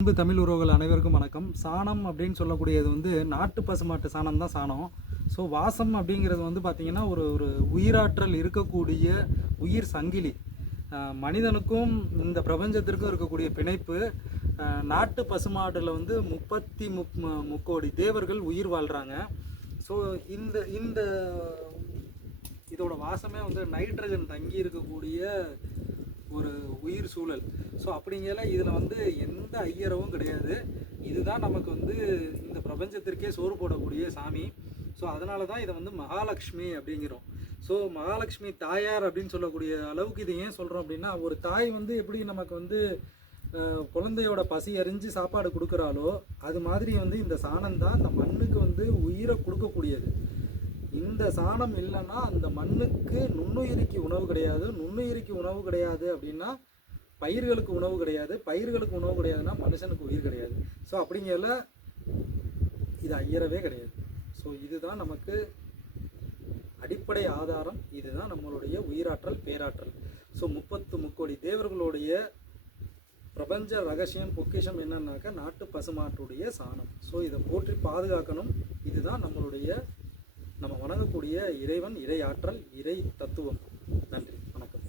அன்பு தமிழ் உறவுகள் அனைவருக்கும் வணக்கம். சாணம் அப்படின்னு சொல்லக்கூடியது வந்து நாட்டு பசுமாட்டு சாணம் தான் சாணம். ஸோ வாசம் அப்படிங்கிறது வந்து பார்த்திங்கன்னா ஒரு ஒரு உயிராற்றல் இருக்கக்கூடிய உயிர் சங்கிலி. மனிதனுக்கும் இந்த பிரபஞ்சத்திற்கும் இருக்கக்கூடிய பிணைப்பு. நாட்டு பசுமாட்டில் வந்து 33 தேவர்கள் உயிர் வாழ்கிறாங்க. ஸோ இந்த இந்த இதோட வாசமே வந்து நைட்ரஜன் தங்கி இருக்கக்கூடிய ஒரு உயிர் சூழல். ஸோ அப்படிங்கல இதில் வந்து எந்த ஐயரவும் கிடையாது. இதுதான் நமக்கு வந்து இந்த பிரபஞ்சத்திற்கே சோறு போடக்கூடிய சாமி. ஸோ அதனால தான் இதை வந்து மகாலட்சுமி அப்படிங்கிறோம். ஸோ மகாலட்சுமி தாயார் அப்படின்னு சொல்லக்கூடிய அளவுக்கு இதை ஏன் சொல்கிறோம் அப்படின்னா, ஒரு தாய் வந்து எப்படி நமக்கு வந்து குழந்தையோட பசி அறிஞ்சு சாப்பாடு கொடுக்குறாலோ, அது மாதிரி வந்து இந்த சாணம் தான் இந்த மண்ணுக்கு வந்து உயிரை கொடுக்கக்கூடியது. இந்த சாணம் இல்லைன்னா அந்த மண்ணுக்கு நுண்ணுயிரிக்கு உணவு கிடையாது. நுண்ணுயிரிக்கு உணவு கிடையாது அப்படின்னா பயிர்களுக்கு உணவு கிடையாது. பயிர்களுக்கு உணவு கிடையாதுன்னா மனுஷனுக்கு உயிர் கிடையாது. ஸோ அப்படிங்கிறதுல இது ஐயரவே கிடையாது. ஸோ இதுதான் நமக்கு அடிப்படை ஆதாரம். இதுதான் நம்மளுடைய உயிராற்றல், பேராற்றல். ஸோ 33 தேவர்களுடைய பிரபஞ்ச ரகசியம், பொக்கிஷம் என்னன்னாக்கா நாட்டு பசுமாட்டுடைய சாணம். ஸோ இதை போற்றி பாதுகாக்கணும். இதுதான் நம்மளுடைய நம்ம வணங்கக்கூடிய இறைவன், இறை ஆற்றல், இறை தத்துவம். நன்றி, வணக்கம்.